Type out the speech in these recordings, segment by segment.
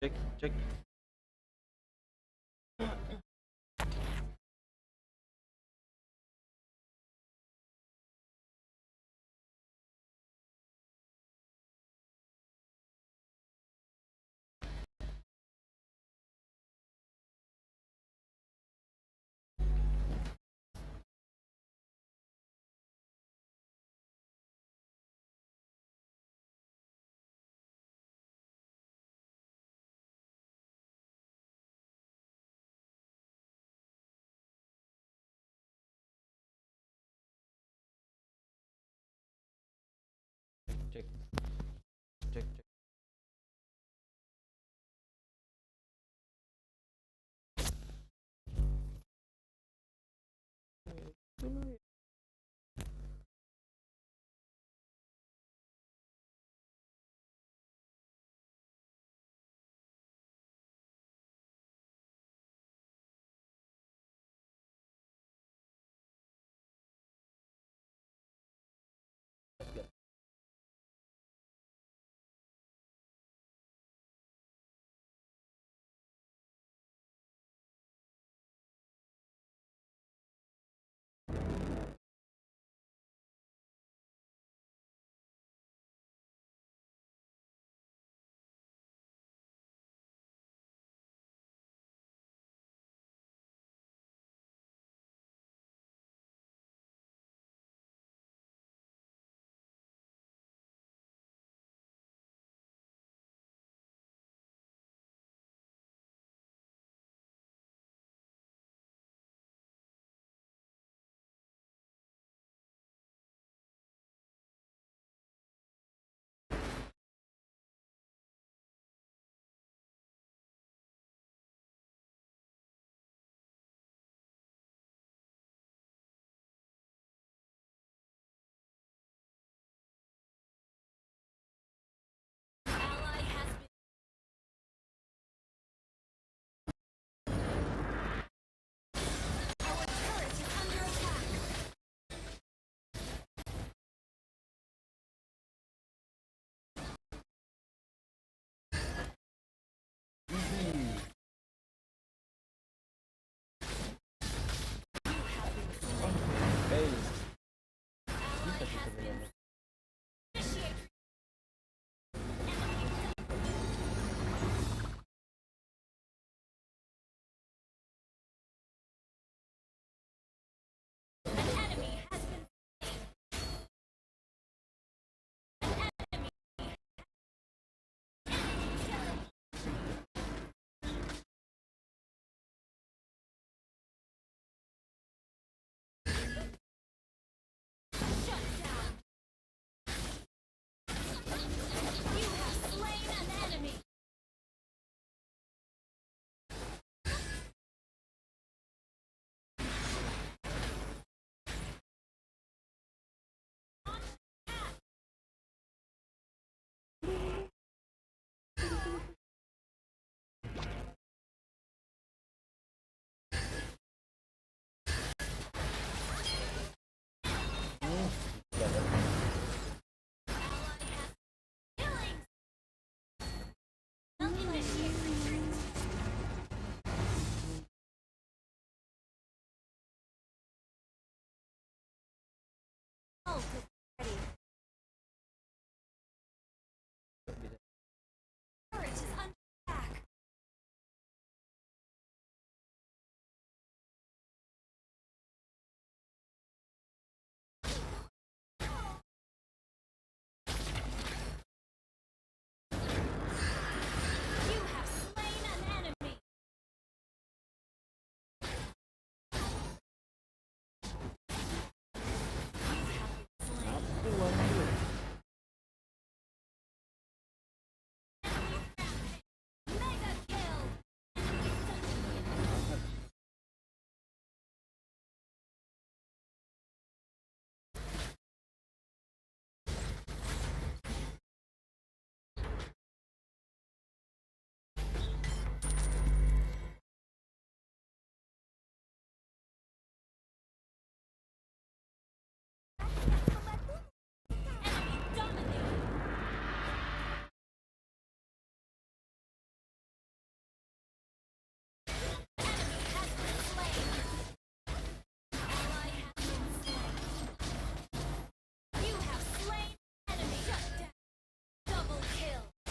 Cek, cek. Cek, cek, cek.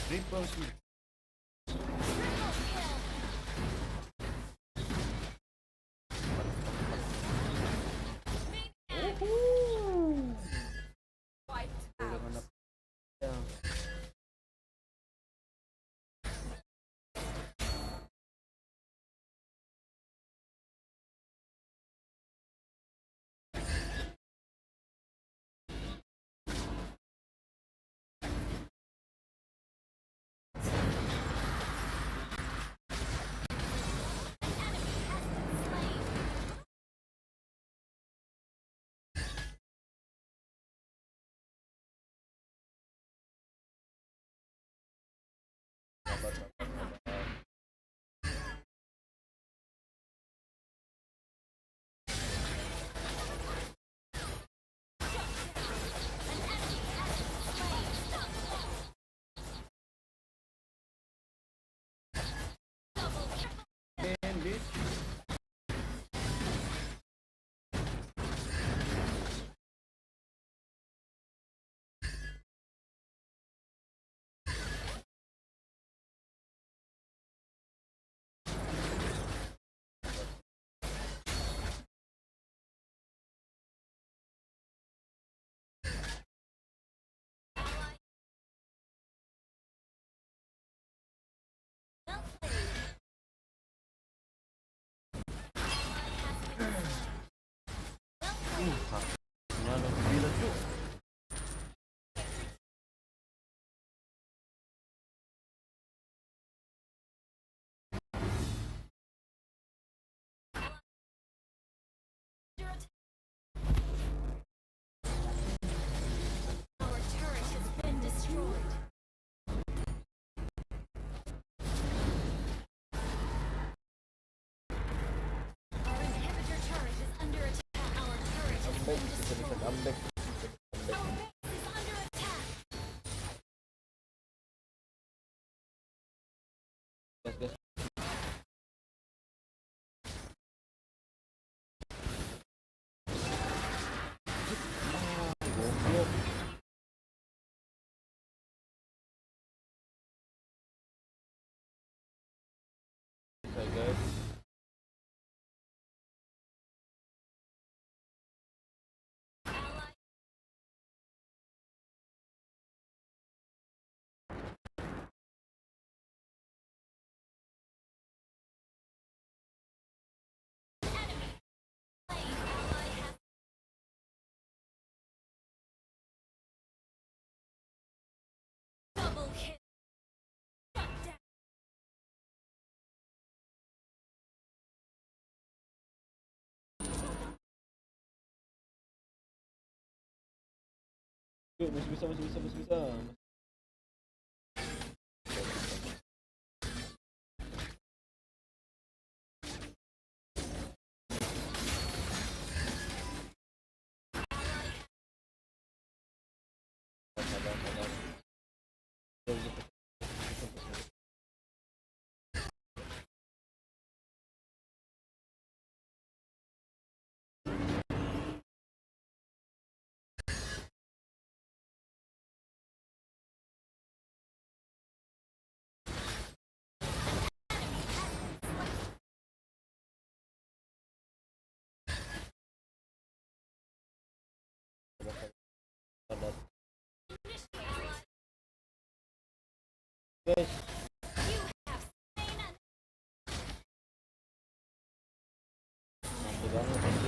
Triple kill. Udah ngenap. Ya. Sabar, sabar, sabar. Man, bitch. Gimana gila tuh? Our turret has been destroyed. Our inhibitor turret is under attack. Our turret has Comeback, been bisa destroyed. comeback. Our base is under attack. Gas, gas. Goblok. Bisa guys. Double kill. Shut down. Yuk, masih bisa, masih bisa, masih bisa. Sabar, sabar. Sabar. Guys, You have slain an mantap banget.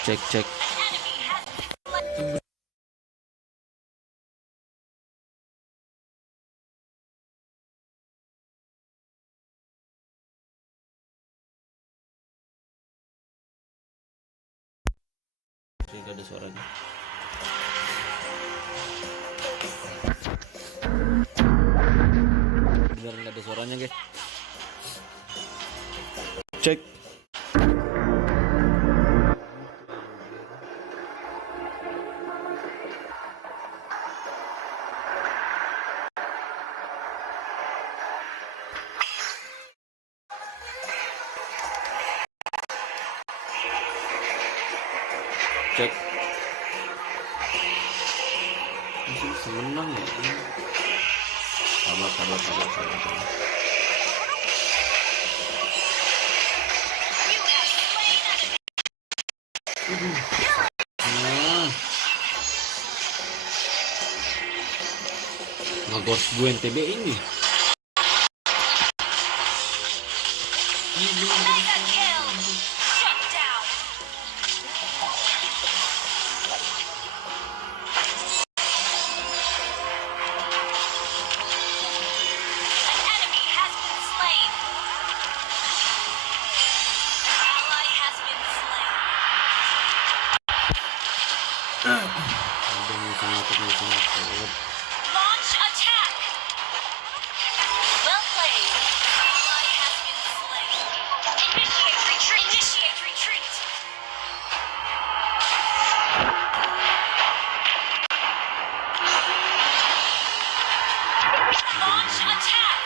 Cek cek. Gak ada suaranya. Beneran gak ada suaranya guys. Cek. Cek. Masih bisa menang ya. Sabar. Ngagors gue NTB ini. Mega kill. Shut down. An enemy has been slain. An ally has been slain. Launch attack. Well played. Ally has been slain. Initiate retreat. Initiate retreat. Launch attack.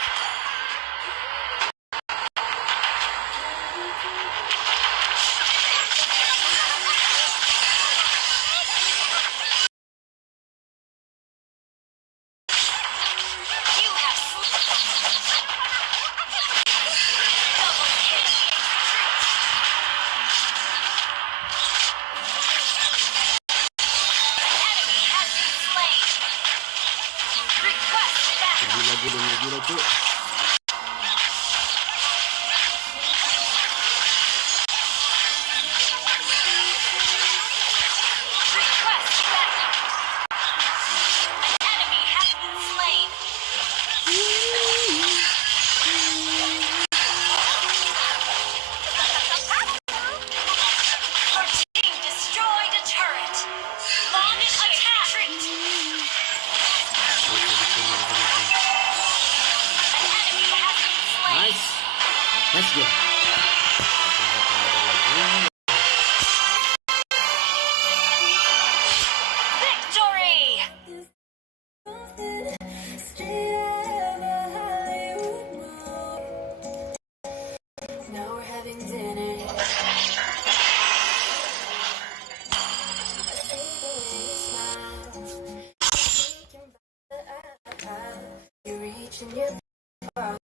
You have double kill. An enemy has been slain. Request backup. Gila tuh. Request backup. An enemy has been slain. Our team destroyed a turret. Launch attack. Retreat. An enemy has been slain. Nice. Let's go. Victory! Now we're having dinner. You're reaching your pocket.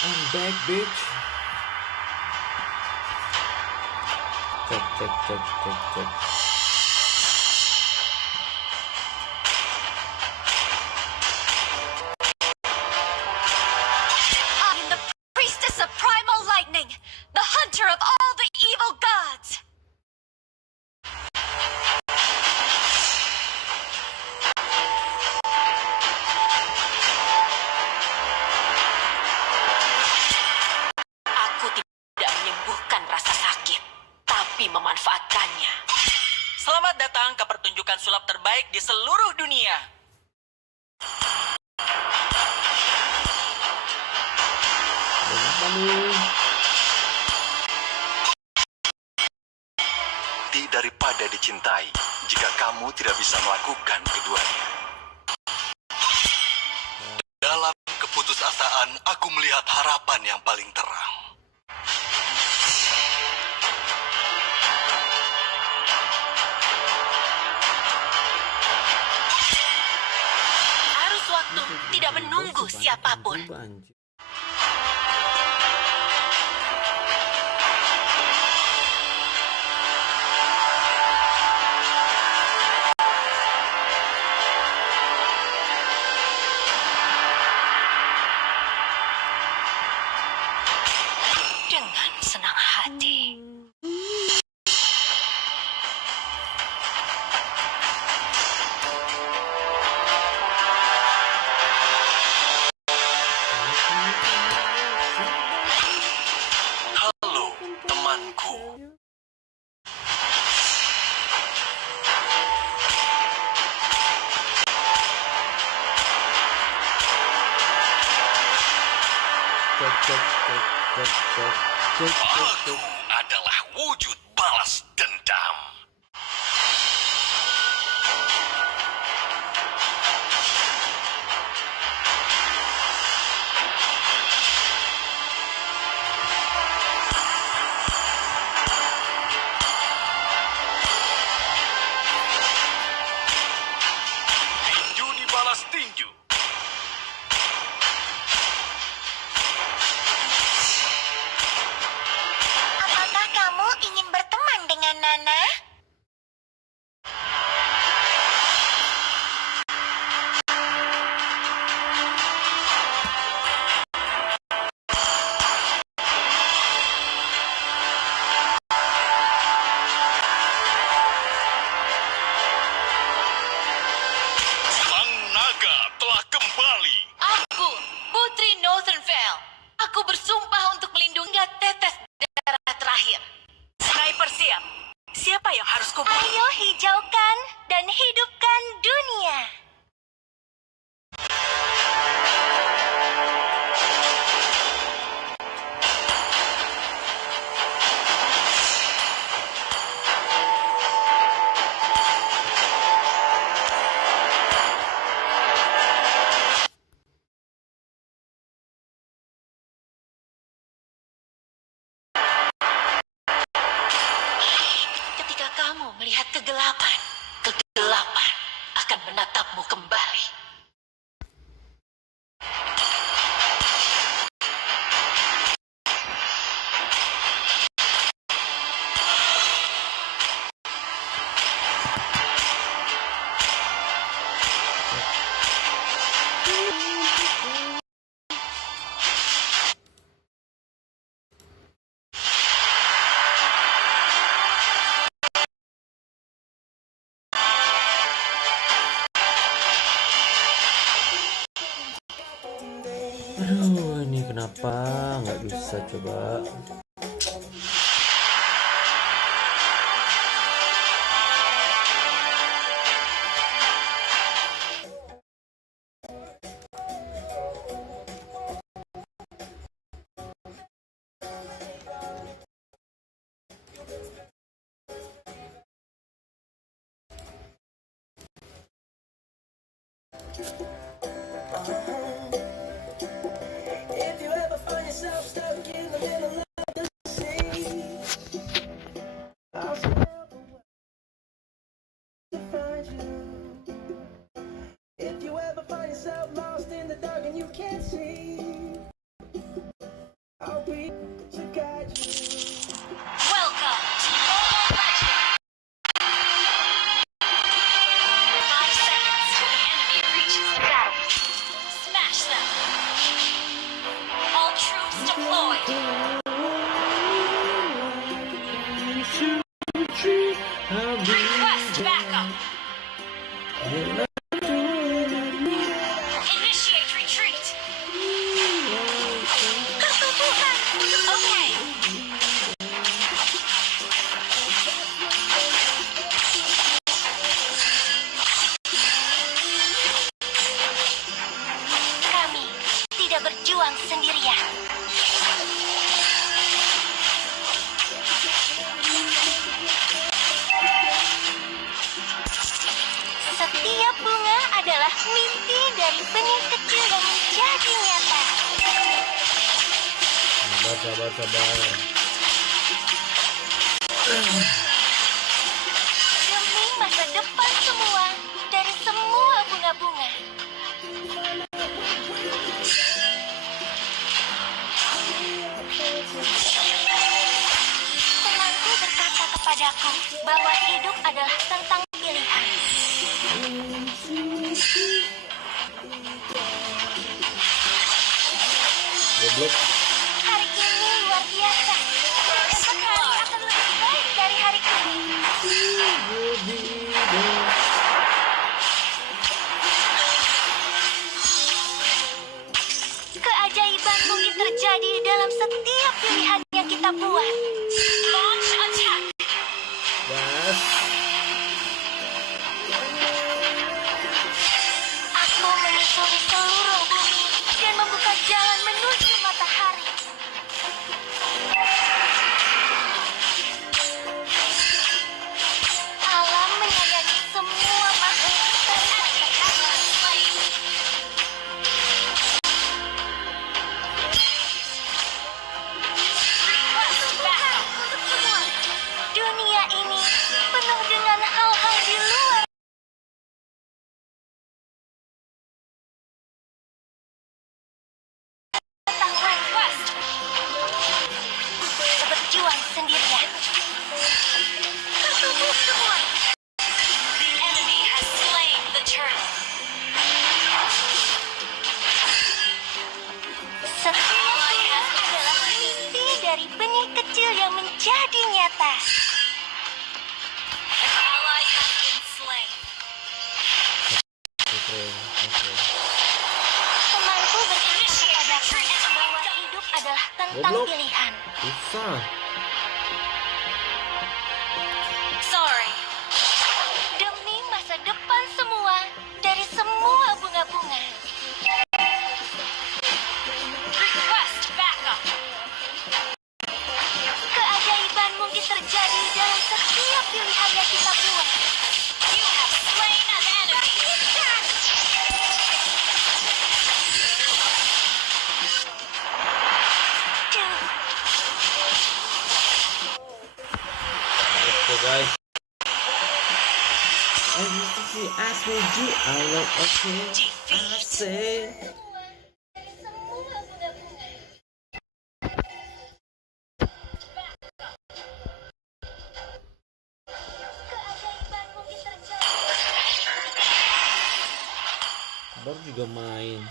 I'm back, bitch. Cek. I'm the priestess of primal lightning, the hunter of all the evil gods. Selamat datang ke pertunjukan sulap terbaik di seluruh dunia. Daripada dicintai jika kamu tidak bisa melakukan keduanya. Dalam keputusasaan, aku melihat harapan yang paling terang. Arus waktu tidak menunggu siapapun. Dengan senang hati. Halo, temanku. Aku adalah wujud balas dendam. Tinju dibalas tinju. Apakah kamu ingin berteman dengan Nana? Sang naga telah kembali. Aku, Putri Northernvale. Aku bersumpah untuk melindungi tetes darah terakhir. Sniper siap. Siapa yang harus kubunuh? Ayo hijaukan dan hidupkan dunia. Ketika kamu melihat kegelapan, kegelapan akan menatapmu kembali. Aduh, ini kenapa nggak bisa coba? If you ever find yourself stuck in the middle of the sea, I'll sail the world to find you. If you ever find yourself lost in the dark and you can't see, I'll be to guide you. Welcome to Mobile Legends. 5 seconds till the enemy reaches the battlefield. Smash them. All troops deployed. Request backup. Initiate retreat. Okay. dari benih kecil yang menjadi nyata. Sabar. Demi masa depan semua, dari semua bunga-bunga. Temanku berkata kepadaku bahwa hidup adalah tentang pilihan. Goblok. Hari ini luar biasa. Dan esok hari akan lebih baik dari hari ini. Keajaiban mungkin terjadi dalam setiap pilihan yang kita buat. Launch attack. Gas. Aku menyusuri seluruh bumi dan membuka jalan menuju matahari. Alam menyayangi semua makhluk tanpa batas. Tuhan untuk semua. Dunia ini penuh dengan hal-hal di luar pengetahuan. Berjuang sendirian. Tertutup semua. The enemy has slain the turtle. Setiap pilihan adalah mimpi dari benih kecil yang menjadi nyata. An ally has been slain. Temanku berkata kepadaku bahwa hidup adalah tentang Goblok. pilihan. Susah. Sorry. Demi masa depan semua, dari semua bunga-bunga. Request backup. Keajaiban mungkin terjadi dalam setiap pilihan yang kita buat. You have slain an enemy. Oke guys. Aku ji Allah oke. Asik. Baru juga main.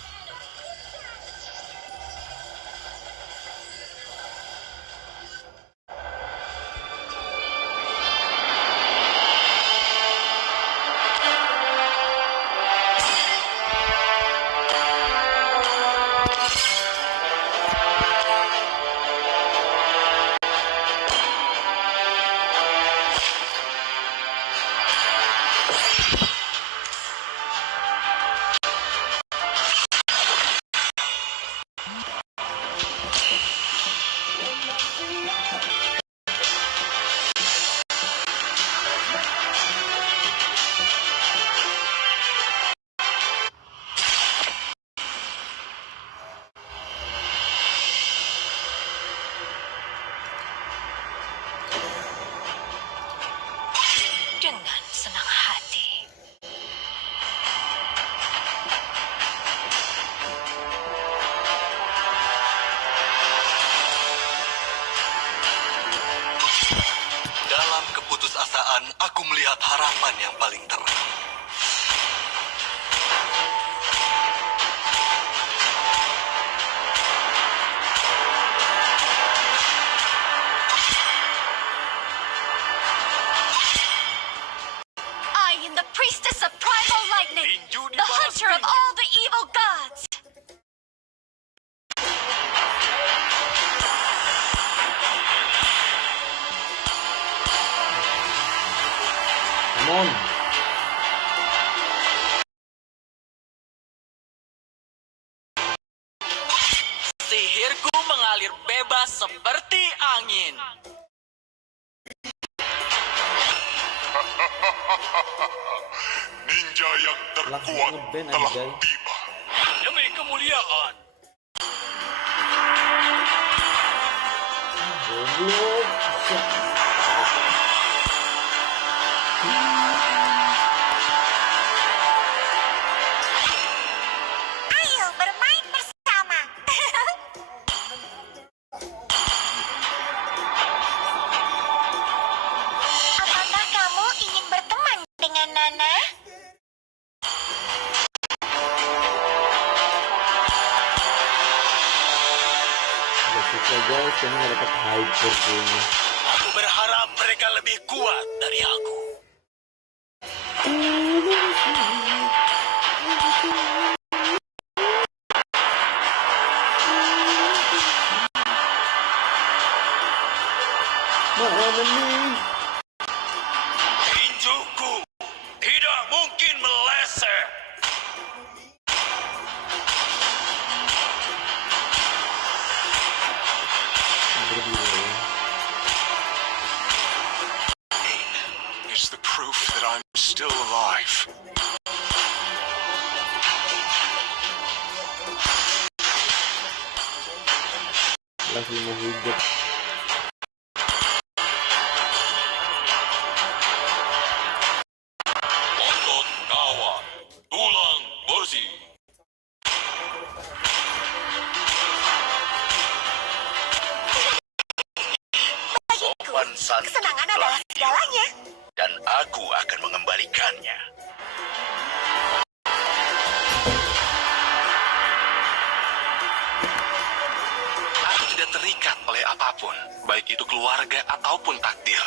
Dengan senang hati. Dalam keputusasaan, aku melihat harapan yang paling terang. I am the priestess of primal lightning, Tinju di the balas hunter of tinju. all the evil gods. Come on. Sihirku mengalir bebas seperti angin. Ninja yang Langsung terkuat ngeband telah anjay. tiba. kemuliaan. Goblok. Ayo bermain bersama. Apakah kamu ingin berteman dengan Nana? Gak susah guys, kayaknya nggak dapat hyper kayaknya. Aku berharap mereka lebih kuat dari aku. Mana nih? Tinjuku tidak mungkin meleset. Is the proof that I'm still alive. Lagi mau hidup. Otot kawan, tulang besi. Sopan santun Kesenangan adalah segalanya. dan aku akan mengembalikannya. Aku tidak terikat oleh apapun, baik itu keluarga ataupun takdir.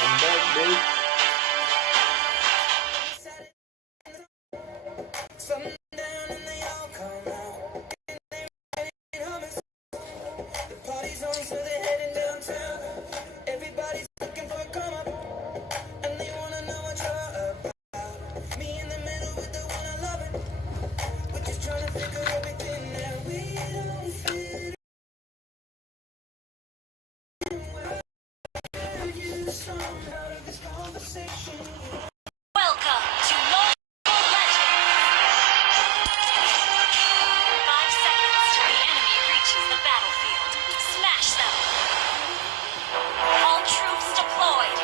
I'm back, babe. Sundown and they all come out. The party's on, so they're heading downtown. Everybody's looking for a come up, and they wanna know what you're about. Me in the middle with the one I love it. We're just trying to figure everything out. We don't fit in well. You strong out of this conversation. Welcome to Mobile Legends. 5 seconds till the enemy reaches the battlefield. Smash them. All troops deployed.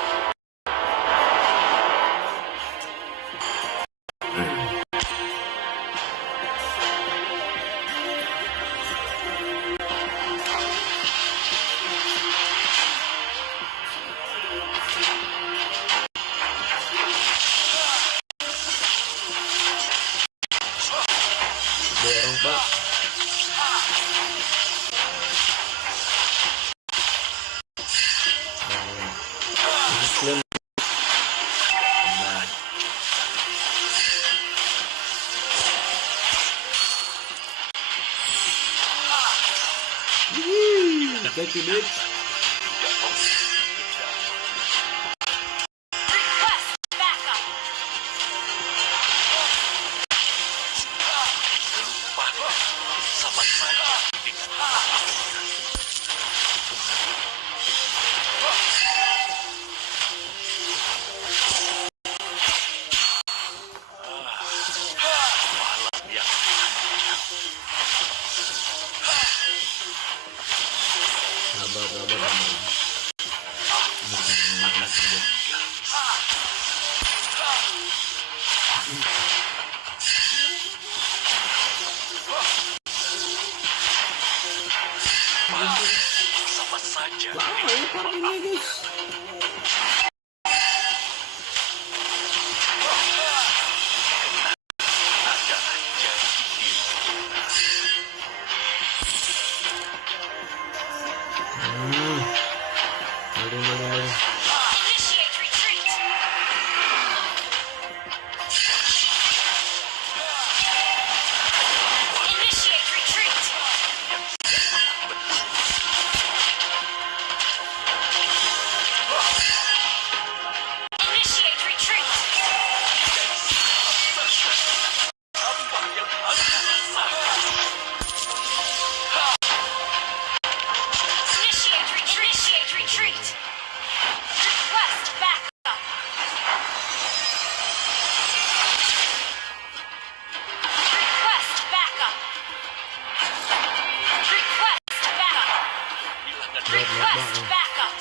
Dorong pak. Muslim. Nah. Thank you, bitch. Request backup. Sama saja dengan malam yang Sabar, sabar, sabar. sama saja Lama ya partinya guys. adalah janji diri. Request backup.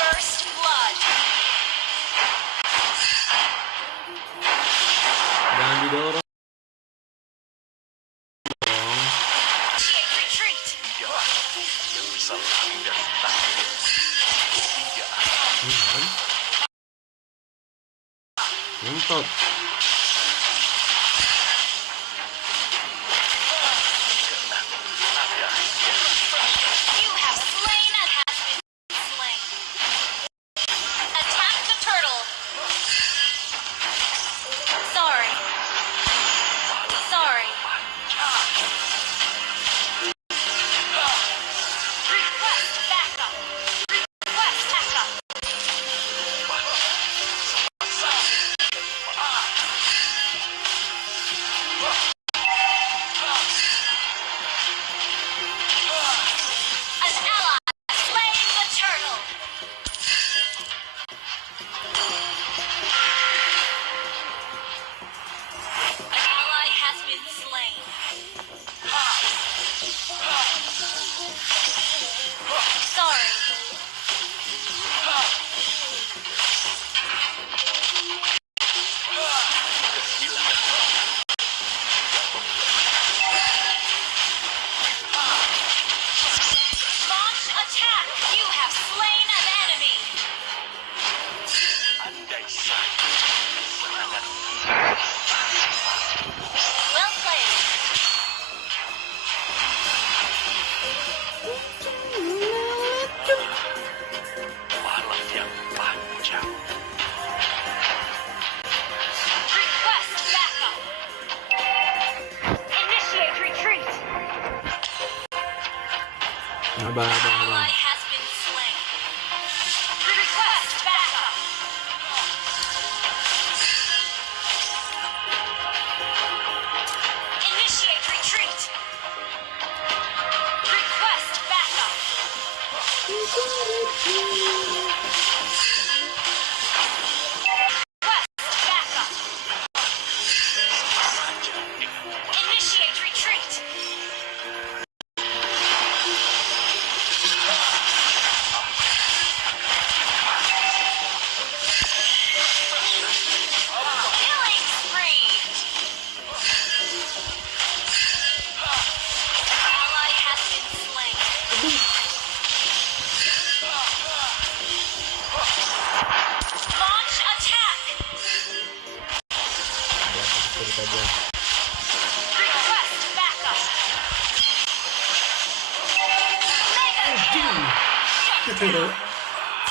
First blood. Jangan didorong. Initiate retreat. Yang bisa lari dari takdir. Tidak Ngentot. You have slain and has been slain. Attack the turtle. Sorry. Sorry. Request backup. Request backup. An ally slain the turtle. An ally has been slain. Sorry. Launch attack. You have slain an enemy. andai saja serangan Well played. malam yang panjang. Request backup. Initiate retreat. Abang. Ally has been slain. Request backup. Initiate retreat. Request backup. Request backup. Initiate retreat. Killing spree. Ally has been slain. Launch attack. Request backup. Mega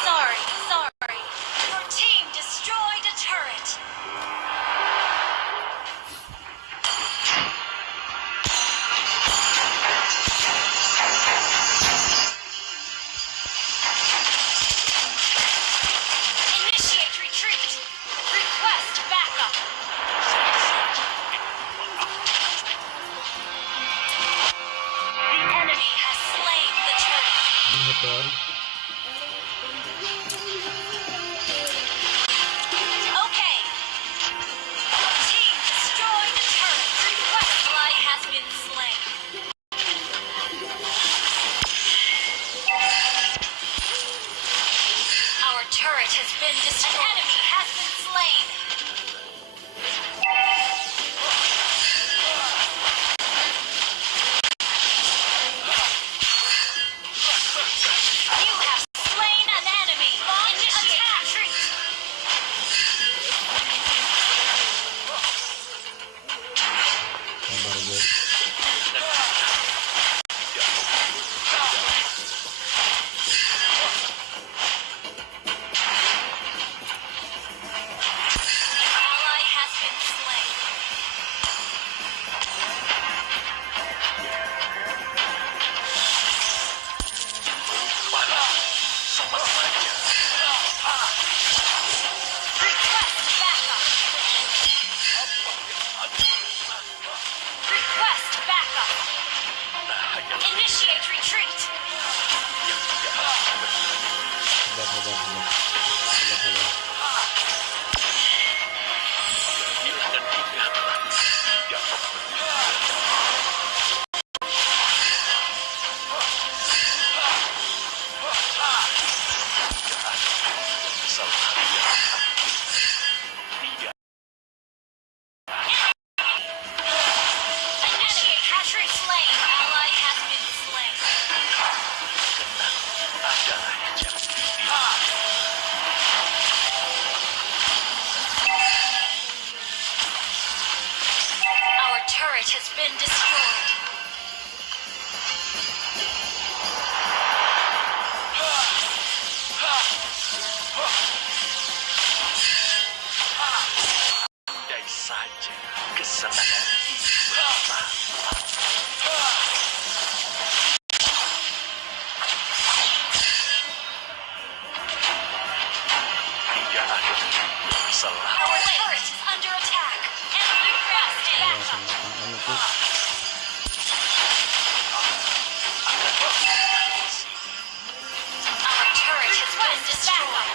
Sorry. Your team destroyed a turret. Initiate retreat. Request backup. The enemy has slain the turret. Okay. Team destroyed the turret. Request ally has been slain. Our turret has been destroyed. An enemy has been slain. You have slain an enemy. Launch attack. Retreat. An ally has been slain. Malam sama saja. Request backup. Request backup. Nah, hanya Initiate retreat. yang tidak Sabar. Selamat. Our turret is under attack. Enemy crest back up. Ano po? Our turret has been destroyed.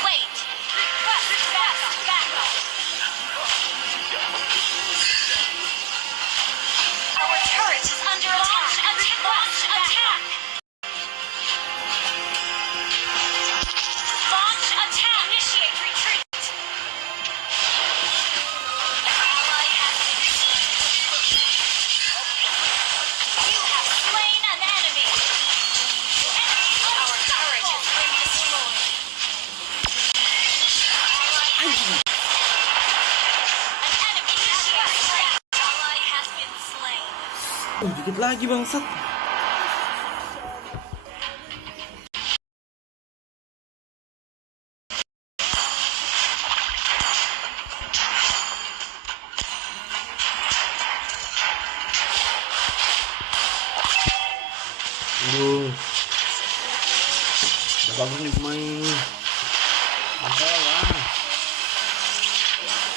Wait. Request backup. Our turret is under attack. Launch attack. Launch attack. Initiate retreat. An ally has been You have slain an enemy. Our turret has been destroyed. An enemy has been slain. Ally has been slain. Dikit lagi bangsat. Aduh. Udah bagus nih pemain. Masalah.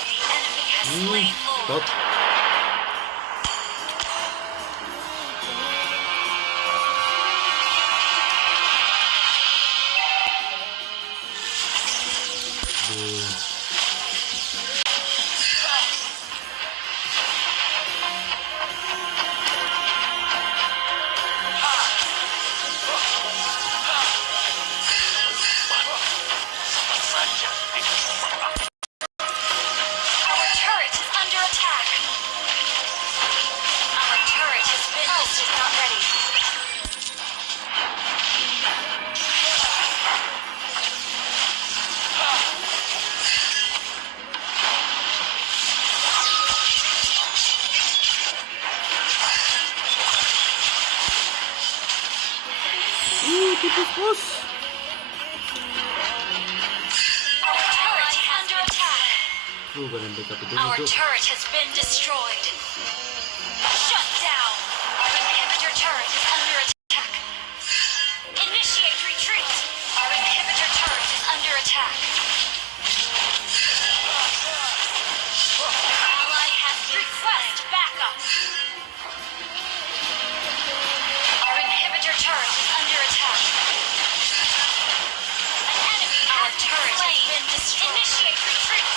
The enemy has slain Lord. Stop. Our turret is under attack. Our turret has been is not ready. Tipis bos. Our turret is under attack. Badan backup itu Our itu. turret has been destroyed. Shut down. Our inhibitor turret is under attack. Initiate retreat. Our inhibitor turret is under attack. Ally has been request backup. Our inhibitor turret is under attack. An enemy our turret has been destroyed. Initiate retreat.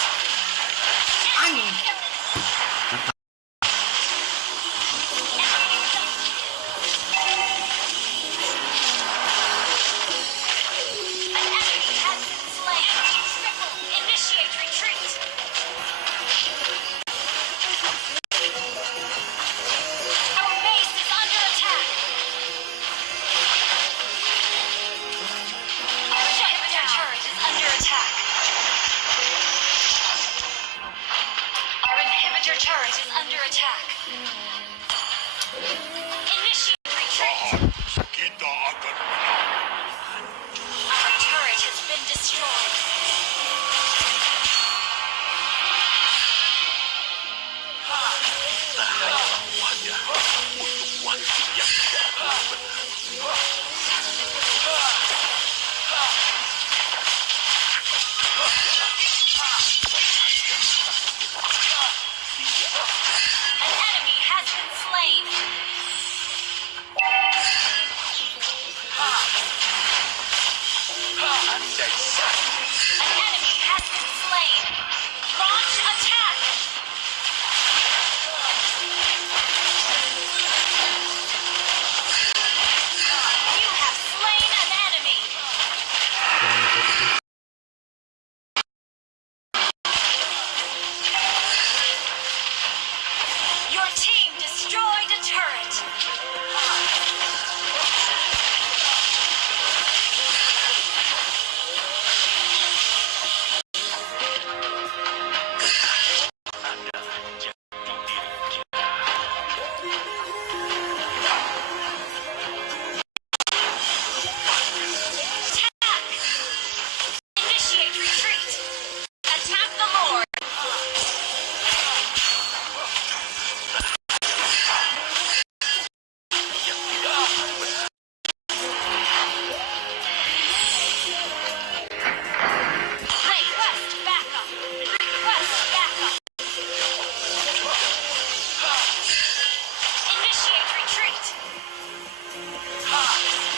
box.